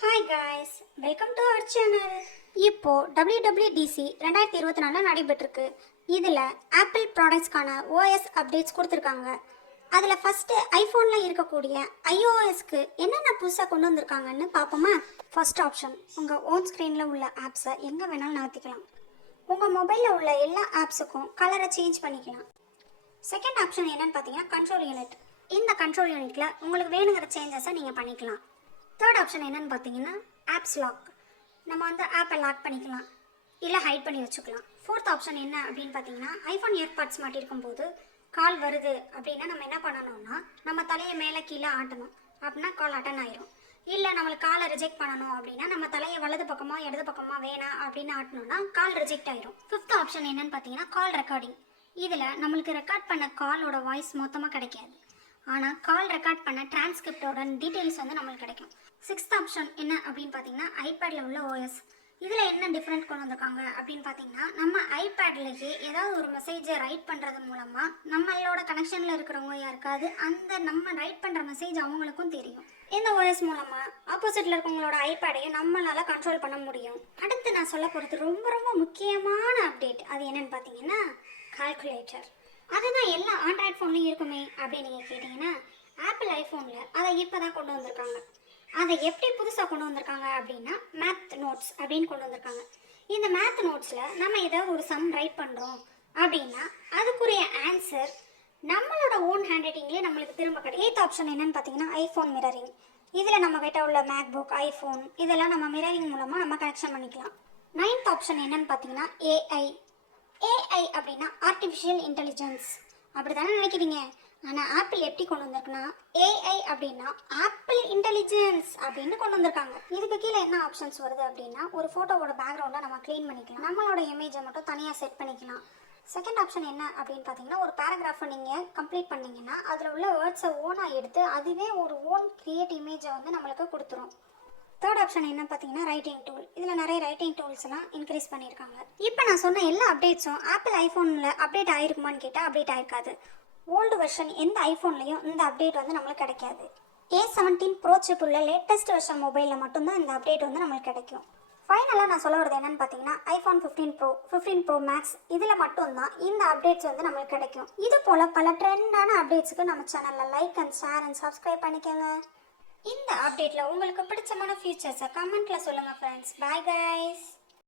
Hi guys, welcome to our channel. இப்போ WWDC 2024 நடைபெற்றிருக்கு. இதில் ஆப்பிள் ப்ராடக்ட்ஸ்க்கான ஓஎஸ் அப்டேட்ஸ் கொடுத்துருக்காங்க. அதில் ஃபஸ்ட்டு ஐஃபோனில் இருக்கக்கூடிய iOSக்கு என்னென்ன புதுசாக கொண்டு வந்திருக்காங்கன்னு பார்ப்போமா? ஃபர்ஸ்ட் ஆப்ஷன், உங்கள் ஓன் ஸ்க்ரீனில் உள்ள ஆப்ஸை எங்கே வேணாலும் நகர்த்திக்கலாம். உங்கள் மொபைலில் உள்ள எல்லா ஆப்ஸுக்கும் கலரை சேஞ்ச் பண்ணிக்கலாம். செகண்ட் ஆப்ஷன் என்னன்னு பார்த்தீங்கன்னா கண்ட்ரோல் யூனிட். இந்த கண்ட்ரோல் யூனிட்டில் உங்களுக்கு வேணுங்கிற சேஞ்சஸை நீங்கள் பண்ணிக்கலாம். தேர்ட் ஆப்ஷன் என்னென்னு பார்த்தீங்கன்னா ஆப்ஸ் லாக். நம்ம ஆப்பை லாக் பண்ணிக்கலாம், இல்லை ஹைட் பண்ணி வச்சுக்கலாம். ஃபோர்த் ஆப்ஷன் என்ன அப்படின்னு பார்த்தீங்கன்னா ஐஃபோன் இயர்பாட்ஸ் மாட்டிருக்கும் போது கால் வருது அப்படின்னா நம்ம என்ன பண்ணணும்னா நம்ம தலையை மேலே கீழே ஆட்டணும். அப்படின்னா கால் அட்டன் ஆயிரும். இல்லை நம்மளுக்கு காலை ரிஜெக்ட் பண்ணணும் அப்படின்னா நம்ம தலையை வலது பக்கமாக இடது பக்கமாக வேணாம் அப்படின்னு ஆட்டணும்னா கால் ரிஜெக்ட் ஆயிரும். ஃபிஃப்த் ஆப்ஷன் என்னன்னு பார்த்தீங்கன்னா கால் ரெக்கார்டிங். இதில் நம்மளுக்கு ரெக்கார்ட் பண்ண காலோட வாய்ஸ் மொத்தமாக கிடைக்காது, ஆனால் கால் ரெக்கார்ட் பண்ண டிரான்ஸ்கிரிப்டோட டீட்டெயில்ஸ் நம்மளுக்கு கிடைக்கும். சிக்ஸ்த் ஆப்ஷன் என்ன அப்படின்னு பார்த்தீங்கன்னா ஐபேடில் உள்ள ஓஎஸ். இதில் என்ன டிஃப்ரெண்ட் கொண்டு வந்திருக்காங்க அப்படின்னு பார்த்தீங்கன்னா நம்ம ஐபேட்லேயே ஏதாவது ஒரு மெசேஜை ரைட் பண்ணுறது மூலமாக நம்மளோட கனெக்ஷனில் இருக்கிறவங்க யாருக்காவது அந்த நம்ம ரைட் பண்ணுற மெசேஜ் அவங்களுக்கும் தெரியும். இந்த ஓஎஸ் மூலமாக ஆப்போசிட்டில் இருக்கவங்களோட ஐபேடையும் நம்மளால் கண்ட்ரோல் பண்ண முடியும். அடுத்து நான் சொல்ல போகிறது ரொம்ப ரொம்ப முக்கியமான அப்டேட். அது என்னென்னு பார்த்தீங்கன்னா கால்குலேட்டர். அதுதான் எல்லா ஆண்ட்ராய்ட் ஃபோன்லையும் இருக்குமே அப்படின்னு நீங்கள் கேட்டிங்கன்னா ஆப்பிள் ஐஃபோனில் அதை இப்போ தான் கொண்டு வந்திருக்காங்க. அதை எப்படி புதுசாக கொண்டு வந்திருக்காங்க அப்படின்னா மேத் நோட்ஸ் அப்படின்னு கொண்டு வந்திருக்காங்க. இந்த மேத் நோட்ஸில் நம்ம ஏதாவது ஒரு சம் ரைட் பண்ணுறோம் அப்படின்னா அதுக்குரிய ஆன்சர் நம்மளோட ஓன் ஹேண்ட் ரைட்டிங்லேயே நம்மளுக்கு திரும்ப கிடைக்கும். எய்த் ஆப்ஷன் என்னன்னு பார்த்தீங்கன்னா ஐஃபோன் மிரரிங். இதில் நம்ம கிட்ட உள்ள மேக்புக், ஐஃபோன் இதெல்லாம் நம்ம மிரரிங் மூலமாக நம்ம கனெக்ஷன் பண்ணிக்கலாம். நைன்த் ஆப்ஷன் என்னன்னு பார்த்தீங்கன்னா ஏஐ அப்படின்னா ஆர்டிஃபிஷியல் இன்டெலிஜென்ஸ். அப்படி தானே நினைக்கிறீங்க, ஆனால் ஆப்பிள் எப்படி கொண்டு வந்திருக்குன்னா ஏஐ அப்படின்னா ஆப்பிள் இன்டெலிஜென்ஸ் அப்படின்னு கொண்டு வந்திருக்காங்க. இதுக்கு கீழே என்ன ஆப்ஷன்ஸ் வருது அப்படின்னா ஒரு ஃபோட்டோவோட பேக்ரவுண்டை நம்ம க்ளீன் பண்ணிக்கலாம், நம்மளோட இமேஜை மட்டும் தனியாக செட் பண்ணிக்கலாம். செகண்ட் ஆப்ஷன் என்ன அப்படின்னு பார்த்தீங்கன்னா ஒரு பேராகிராஃபை நீங்கள் கம்ப்ளீட் பண்ணிங்கன்னா அதில் உள்ள வேர்ட்ஸை ஓனாக எடுத்து அதுவே ஒரு ஓன் கிரியேட் இமேஜை நம்மளுக்கு கொடுத்துரும். தேர்ட் ஆப்ஷன் என்ன பார்த்தீங்கன்னா ரைட்டிங் டூல். இதில் நிறைய ரைட்டிங் டூல்ஸ்லாம் இன்க்ரீஸ் பண்ணியிருக்காங்க. இப்போ நான் சொன்ன எல்லா அப்டேட்ஸும் ஆப்பிள் ஐஃபோனில் அப்டேட் ஆகிருக்குமான்னு கேட்டால் அப்டேட் ஆகிருக்காது. ஓல்டு வெர்ஷன் எந்த ஐஃபோன்லையும் இந்த அப்டேட் நம்மளுக்கு கிடைக்காது. A17 Pro சிப் உள்ள லேட்டஸ்ட் வெர்ஷன் மொபைலில் மட்டும்தான் இந்த அப்டேட் நம்மளுக்கு கிடைக்கும். ஃபைனலாக நான் சொல்ல வரது என்னன்னு பார்த்தீங்கன்னா ஐஃபோன் 15 Pro Max இதில் மட்டும்தான் இந்த அப்டேட்ஸ் நம்மளுக்கு கிடைக்கும். இது போல் பல ட்ரெண்டான அப்டேட்ஸுக்கு நம்ம சேனலில் like and share and subscribe பண்ணிக்கோங்க. இந்த அப்டேட்டில் உங்களுக்கு பிடிச்சமான ஃபீச்சர்ஸை கமெண்ட்டில் சொல்லுங்கள் ஃப்ரெண்ட்ஸ். Bye guys.